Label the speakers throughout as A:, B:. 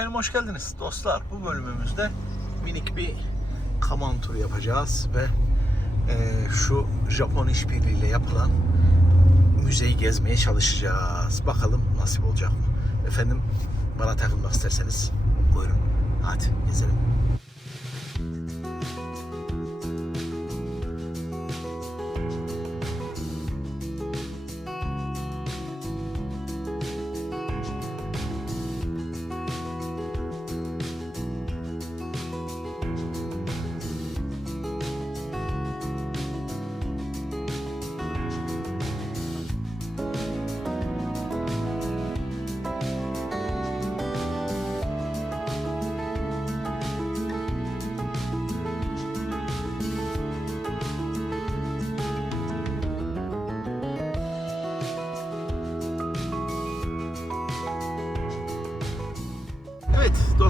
A: Efendim hoş geldiniz dostlar. Bu bölümümüzde minik bir kaman turu yapacağız ve e, şu Japon işbirliğiyle yapılan müzeyi gezmeye çalışacağız. Bakalım nasip olacak mı? Efendim bana takılmak isterseniz buyurun. Hadi gezelim.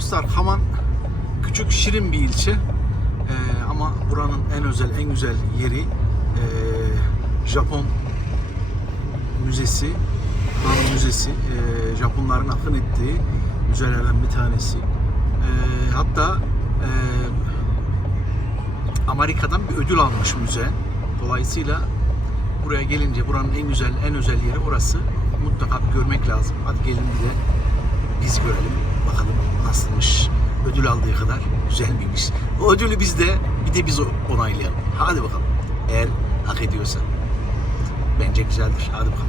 A: Dostlar Haman küçük şirin bir ilçe. Ee, ama buranın en özel en güzel yeri ee, Japon müzesi. Buranın müzesi ee, Japonların akın ettiği müzelerden bir tanesi. Ee, hatta ee, Amerika'dan bir ödül almış müze. Dolayısıyla buraya gelince buranın en güzel en özel yeri orası. Mutlaka görmek lazım. Hadi gelin bir de biz görelim. Bakalım nasılmış. Ödül aldığı kadar güzel miymiş. O ödülü biz de bir de biz onaylayalım. Hadi bakalım. Eğer hak ediyorsa. Bence güzeldir. Hadi bakalım.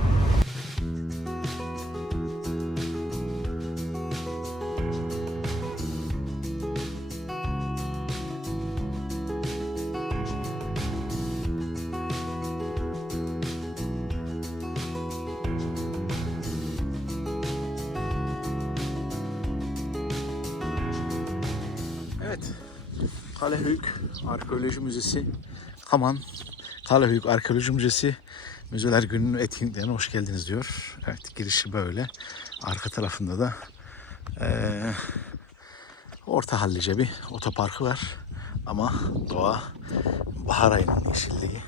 A: Kalehöyük Arkeoloji Müzesi Kaman Kalehöyük Arkeoloji Müzesi Müzeler Günü'nün etkinliklerine hoş geldiniz diyor. Evet girişi böyle. Arka tarafında da eee, orta hallice bir otoparkı var. Ama doğa bahar ayının yeşilliği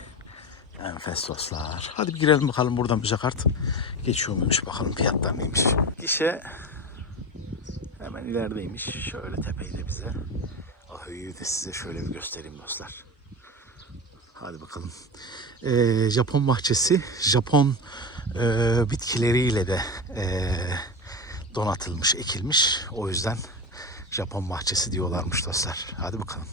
A: enfes dostlar. Hadi bir girelim bakalım buradan müze kart geçiyor muymuş bakalım fiyatlar neymiş. Gişe Hemen ilerideymiş. Şöyle tepeyi de bize. Höyüğü de size şöyle bir göstereyim dostlar. Hadi bakalım. Ee, Japon bahçesi, Japon e, bitkileriyle de e, donatılmış, ekilmiş. O yüzden Japon bahçesi diyorlarmış dostlar. Hadi bakalım.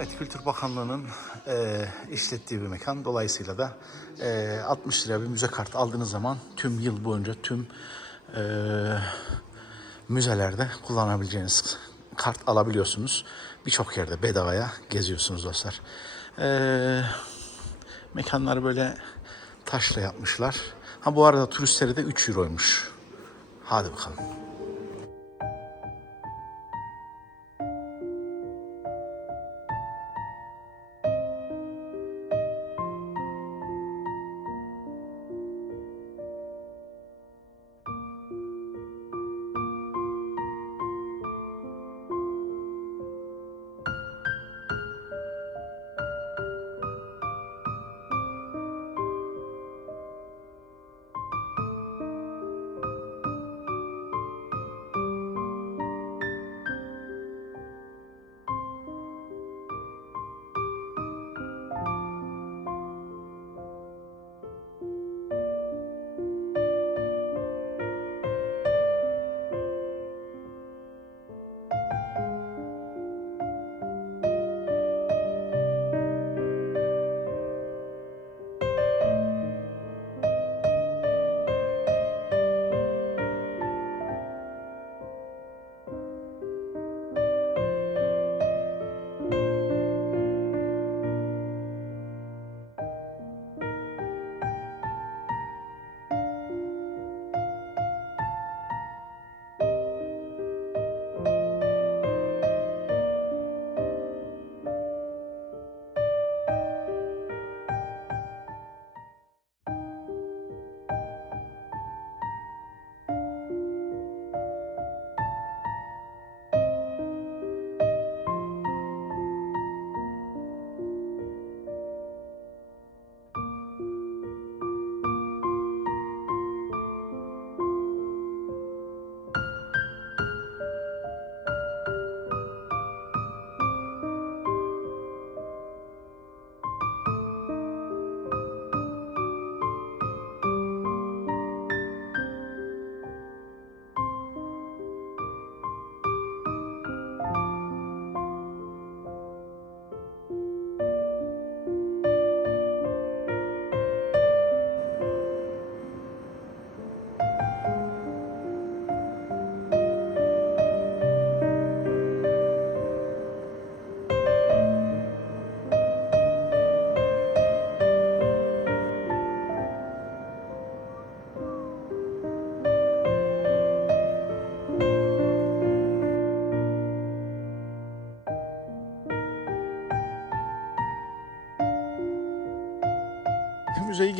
A: Evet, Kültür Bakanlığı'nın e, işlettiği bir mekan. Dolayısıyla da e, 60 liraya bir müze kart aldığınız zaman tüm yıl boyunca tüm e, müzelerde kullanabileceğiniz kart alabiliyorsunuz. Birçok yerde bedavaya geziyorsunuz dostlar. E, mekanları böyle taşla yapmışlar. Ha bu arada turistleri de 3 euroymuş. Hadi bakalım.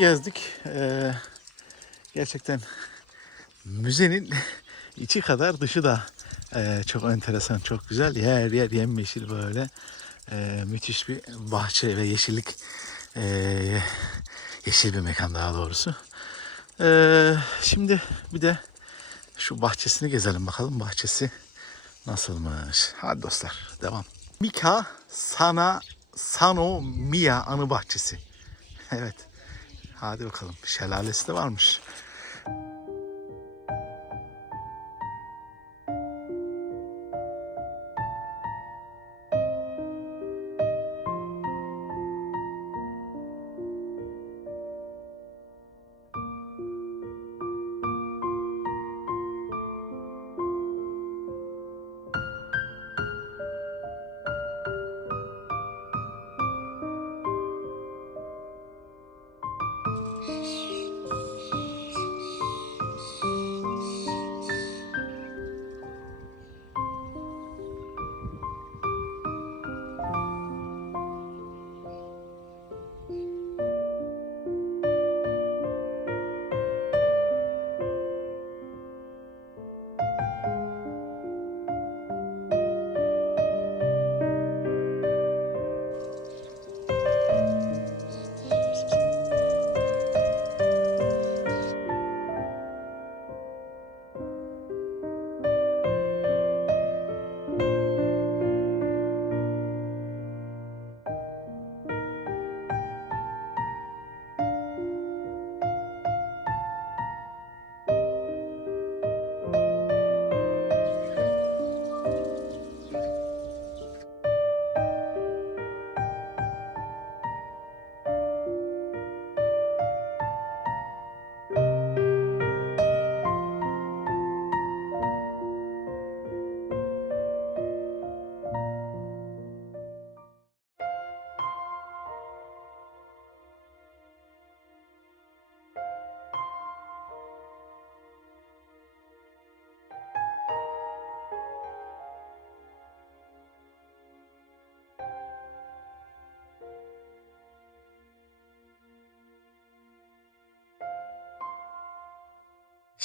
A: Gezdik. Ee, gerçekten müzenin içi kadar dışı da e, çok enteresan, çok güzel. Yer yer yemyeşil böyle. E, müthiş bir bahçe ve yeşillik. e, yeşil bir mekan daha doğrusu. E, şimdi bir de şu bahçesini gezelim bakalım. Bahçesi nasılmış? Hadi dostlar devam. Mika Sana Sano Mia Anı Bahçesi. Evet. Hadi bakalım. Şelalesi de varmış.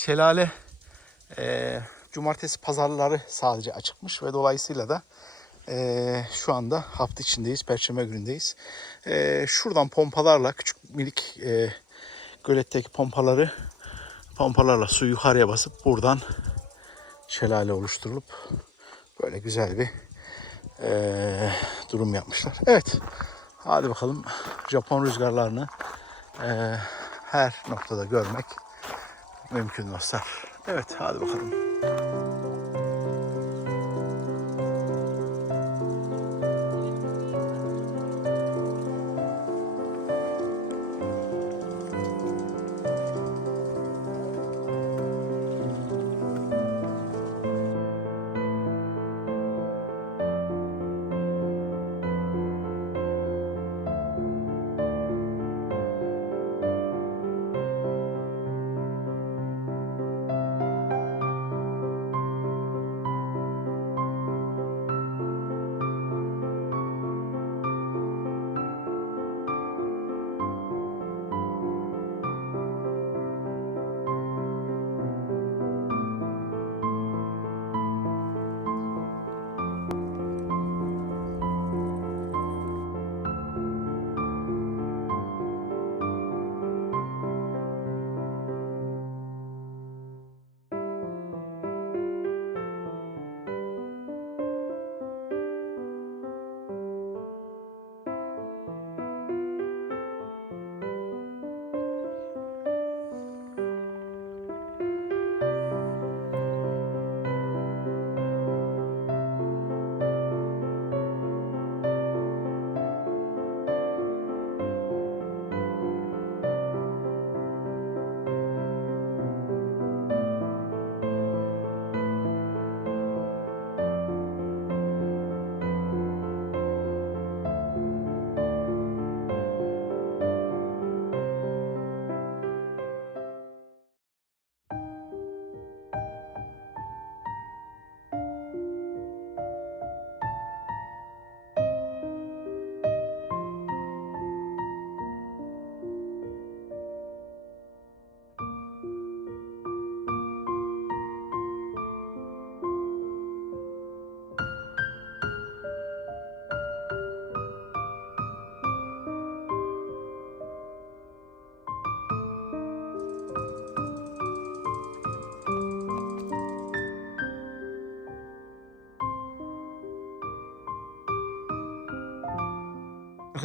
A: Şelale eee, cumartesi pazarları sadece açıkmış ve dolayısıyla da eee, şu anda hafta içindeyiz, perşembe günündeyiz. Eee, şuradan pompalarla küçük minik eee göletteki pompaları pompalarla su yukarıya basıp buradan şelale oluşturulup böyle güzel bir eee, durum yapmışlar. Evet, hadi bakalım Japon rüzgarlarını eee, her noktada görmek mümkün dostlar. Evet hadi bakalım.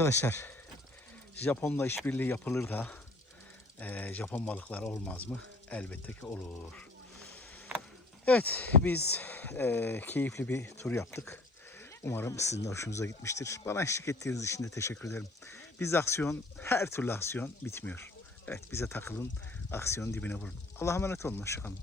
A: Arkadaşlar Japon'la işbirliği yapılır da eee, Japon balıkları olmaz mı? Elbette ki olur. Evet biz eee, keyifli bir tur yaptık. Umarım sizin de hoşunuza gitmiştir. Bana eşlik ettiğiniz için de teşekkür ederim. Biz aksiyon, her türlü aksiyon bitmiyor. Evet bize takılın, aksiyon dibine vurun. Allah'a emanet olun. Hoşçakalın.